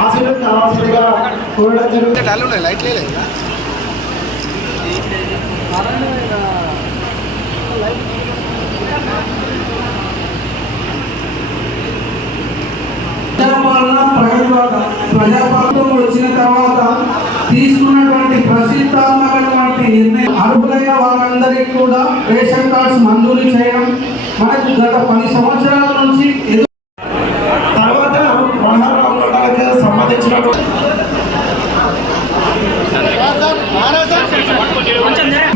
ఆశీర్వదించాల్సిందిగా కోరడం జరుగుతుంది లైట్ లేదు ప్రజాపాలన ప్రజాపాలన వచ్చిన తర్వాత తీసుకున్నటువంటి ప్రసిద్ధాత్మకటువంటి నిర్ణయం అర్హులైన వారందరికీ కూడా రేషన్ కార్డ్స్ మంజూరు చేయడం మనకు గత పది సంవత్సరాల నుంచి సంబంధించినటువంటి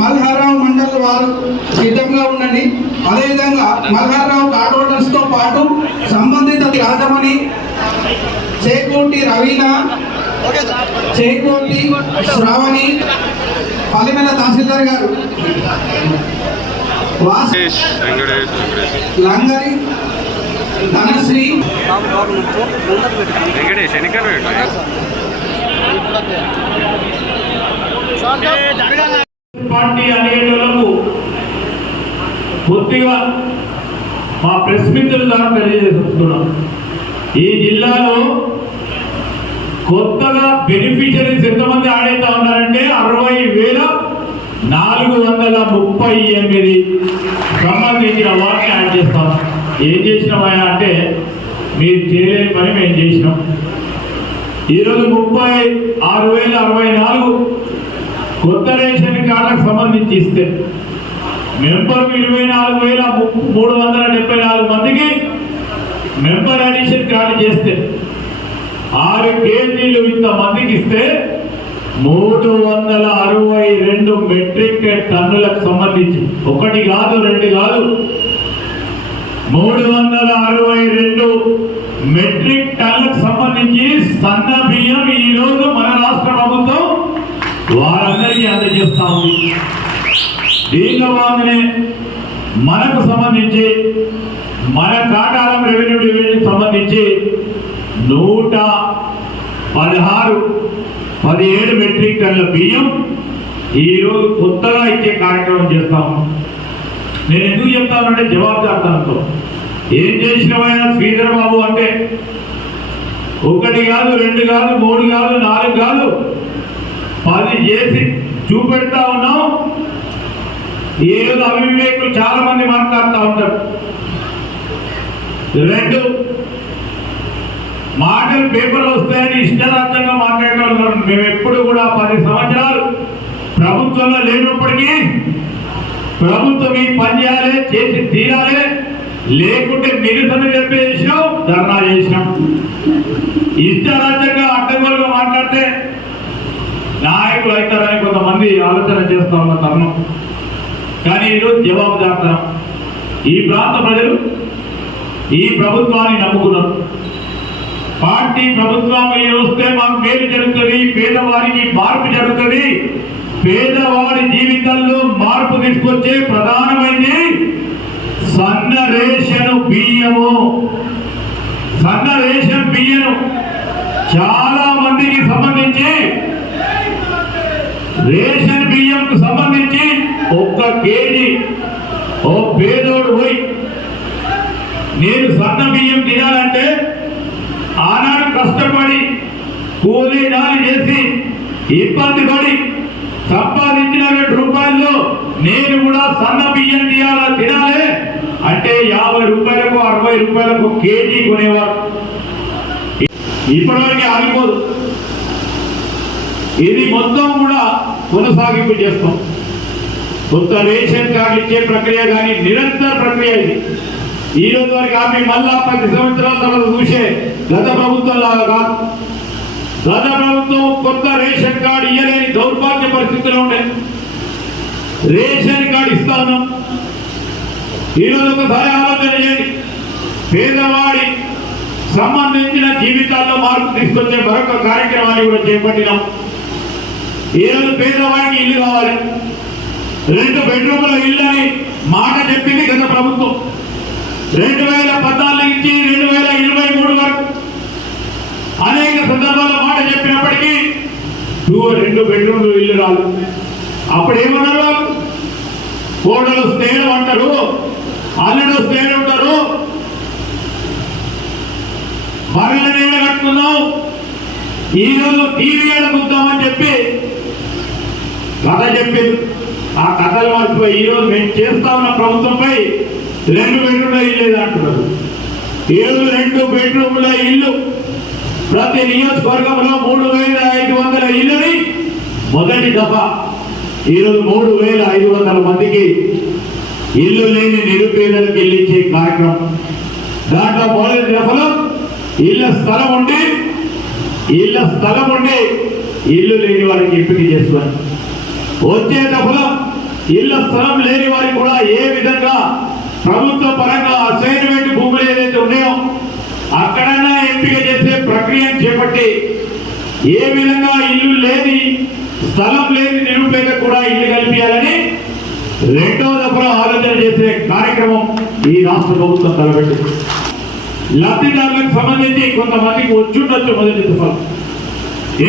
మల్హారావు మండల్ వారు సిద్ధంగా ఉండండి. అదేవిధంగా మల్హారావు కార్డ్తో పాటు సంబంధిత రాజమణి చేకూటి రవీనా చేకూటి శ్రావణి పల్లిమెల తహసీల్దార్ గారు. లంగరి ధనశ్రీ వెంకటేష్ పార్టీ అనేటోళ్ళకు కొద్దిగా మా ప్రెస్ మిత్రుల ద్వారా తెలియజేస్తున్నాం ఈ జిల్లాలో కొత్తగా బెనిఫిషరీస్ ఎంతమంది ఆడేతా ఉన్నారంటే అరవై వేల నాలుగు వందల ముప్పై ఎనిమిది సంబంధించిన వాటిని యాడ్ చేస్తాం. ఏం చేసినామైనా అంటే మీరు చేయలేని పని మేము చేసినాం. ఈరోజు ముప్పై ఆరు వేల అరవై నాలుగు కొత్త రేషన్ కార్డులకు సంబంధించి ఇస్తే మెంబర్కు ఇరవై నాలుగు వేల ము- మూడు వందల డెబ్బై నాలుగు మందికి మెంబర్ అడిషన్ కార్డు చేస్తే ఆరు కేజీలు ఇంత మందికి ఇస్తే మూడు వందల అరవై రెండు మెట్రిక్ టన్నులకు సంబంధించి ఒకటి కాదు రెండు కాదు మూడు వందల అరవై రెండు మెట్రిక్ టన్నుకు సంబంధించి సన్న బియ్యం ఈ రోజు మన రాష్ట్ర ప్రభుత్వం వారందరికీ అందజేస్తా ఉంది. దీనిలో భాగంగానే మనకు సంబంధించి మన కాటారం రెవెన్యూ డివిజన్ సంబంధించి నూట పదహారు పదిహేడు మెట్రిక్ టన్నుల బియ్యం ఈరోజు కొత్తగా ఇచ్చే కార్యక్రమం చేస్తాము. నేను ఎందుకు చెప్తానంటే జవాబుదారితనంతో. ఏం చేసినవైనా శ్రీధర్ బాబు అంటే ఒకటి కాదు రెండు కాదు మూడు కాదు నాలుగు కాదు. పది చేసి చూపెడతా ఉన్నాం. ఈ అవివేకులు చాలా మంది మాట్లాడుతూ ఉంటారు. రెండు మాటలు పేపర్లు వస్తాయని ఇష్టరాజ్యంగా మాట్లాడటం మేము ఎప్పుడు కూడా పది సంవత్సరాలు ప్రభుత్వంలో లేనప్పటికీ ప్రభుత్వం ఈ పని చేయాలి చేసి తీరాలి. లేకుంటే నిరసన చెప్పేసినాం ధర్నా చేసినాం ఇష్టరాజ్యంగా అడ్డగోలుగా మాట్లాడితే నాయకులు అవుతారని కొంతమంది ఆలోచన చేస్తా ఉన్న తరుణం. కానీ ఈరోజు జవాబుదారుతనం. ఈ ప్రాంత ప్రజలు ఈ ప్రభుత్వాన్ని నమ్ముకున్నారు. పార్టీ ప్రభుత్వం వస్తే మాకు మేలు జరుగుతుంది పేదవారికి మార్పు జరుగుతుంది. పేదవారి జీవితంలో మార్పు తీసుకొచ్చే ప్రధానమైనది బియ్యను బియ్యము. సన్న రేషన్ బియ్యను. చాలా మందికి సంబంధించి రేషన్ బియ్యంకు సంబంధించి ఒక్క కేజీ ఓ పేదోడు పోయి నేను సన్న బియ్యం తినాలంటే ఆనాడు కష్టపడి కూలీ నాలి చేసి ఇబ్బంది పడి సంపాదించిన రెండు రూపాయల్లో నేను కూడా సన్న బియ్యం తీయాలా తినాలి? అంటే యాభై రూపాయలకు అరవై రూపాయలకు కేజీ కొనేవారు. ఇప్పటివరకు ఆగిపోదు ఇది మొత్తం కూడా కొనసాగింపు చేస్తాం. కొత్త రేషన్ కార్డు ఇచ్చే ప్రక్రియ కానీ నిరంతర ప్రక్రియ ఇది. ఈ రోజు వరకు ఆమె మళ్ళా పది సంవత్సరాల తర్వాత చూసే గత ప్రభుత్వం లాగా కాదు. గత ప్రభుత్వం కొత్త రేషన్ కార్డు ఇయ్యలేని దౌర్భాగ్య పరిస్థితిలో ఉండే. రేషన్ కార్డు ఇస్తా ఉన్నాం. ఈరోజు ఒకసారి ఆలోచన చేయండి. పేదవాడి సంబంధించిన జీవితాల్లో మార్పు తీసుకొచ్చే మరొక కార్యక్రమాన్ని కూడా చేపట్టినాం. ఈరోజు పేదవాడికి ఇల్లు కావాలి. రెండు బెడ్రూమ్ల ఇల్లు అని మాట చెప్పింది గత ప్రభుత్వం. రెండు వేల పద్నాలుగు నుంచి రెండు వేల ఇరవై మూడు వరకు అనేక సందర్భాల్లో మాట చెప్పినప్పటికీ టూ రెండు బెడ్రూమ్లు ఇల్లు రాదు. అప్పుడు ఏమన్నారు వాళ్ళు? కోడలు స్నేహం అంటారు అల్లుడు స్నేహం ఉన్నాం ఈరోజు టీవీ గుద్దామని చెప్పి కథ చెప్పింది. ఆ కథలు మర్చిపోయి ఈరోజు మేము చేస్తా ఉన్న ప్రభుత్వంపై రెండు బెడ్రూమ్ల ఇల్లు అంటున్నారు. ఈరోజు రెండు బెడ్రూమ్ల ఇల్లు. ప్రతి నియోజకవర్గంలో మూడు వేల ఐదు వందల ఇల్లుని మొదటి దఫా ఈరోజు మూడు వేల ఐదు వందల మందికి ఇల్లు లేని నిరుపేదలకు ఇల్లు ఇచ్చే కార్యక్రమం. దాంట్లో మొదటి దఫలో ఇళ్ళ స్థలం ఉండి ఇళ్ళ స్థలం ఉండి ఇల్లు లేని వారికి ఎంపిక చేసుకొని వచ్చే ఇళ్ళ స్థలం లేని వారికి కూడా ఏ విధంగా ప్రభుత్వ పరంగా అసైన్మెంట్ భూములు ఏదైతే ఉన్నాయో అక్కడన్నా ఎంపిక చేసే ప్రక్రియను చేపట్టి ఏ విధంగా ఇల్లు లేని స్థలం లేని నిరుపేద కూడా ఇల్లు కల్పించాలని రెండవ దఫలో ఆలోచన చేసే కార్యక్రమం ఈ రాష్ట్ర ప్రభుత్వం తలపెట్టింది. లబ్ధిదారులకు సంబంధించి కొంతమందికి వచ్చుండొచ్చు మొదటి తుఫాను.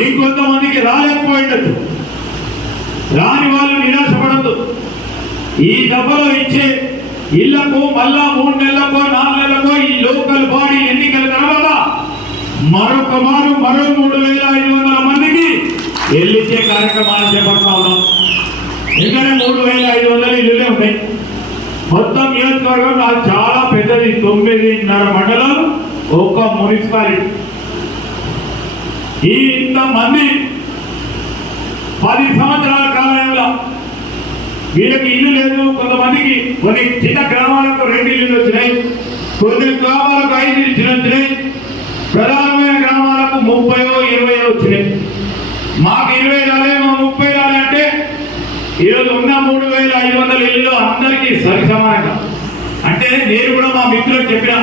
ఇంకొంతమందికి రాలేకపోయిండొచ్చు. రాని వాళ్ళు నిరాశపడద్దు. ఈ దఫలో ఇచ్చే ఇళ్ళకు మళ్ళా మూడు నెలలకో నాలుగు నెలలకో ఈ లోకల్ బాడీ ఎన్నికల తర్వాత మరొక మారు మరో మూడు వేల ఐదు వందల మందికి వెళ్ళిచ్చే కార్యక్రమాలు చేపడతా ఉన్నాం. ఎందుకంటే మూడు వేల ఐదు వందల ఇల్లులే ఉన్నాయి. మొత్తం నియోజకవర్గం నాకు చాలా పెద్దది. తొమ్మిదిన్నర మండలం ఒక మున్సిపాలిటీ. ఈ ఇంతమంది పది సంవత్సరాల కాలంలో వీళ్ళకి ఇల్లు లేదు. కొంతమందికి కొన్ని చిన్న గ్రామాలకు రెండు ఇల్లు వచ్చినాయి. కొన్ని గ్రామాలకు ఐదు ఇల్లు వచ్చినాయి. ప్రధానమైన గ్రామాలకు ముప్పై ఇరవై వచ్చినాయి. మాకు ఇరవై రాలే ఈరోజు ఉన్న మూడు వేల ఐదు వందల ఇల్లులో అందరికీ సరి సమానంగా అంటే నేను కూడా మా మిత్రులకు చెప్పిన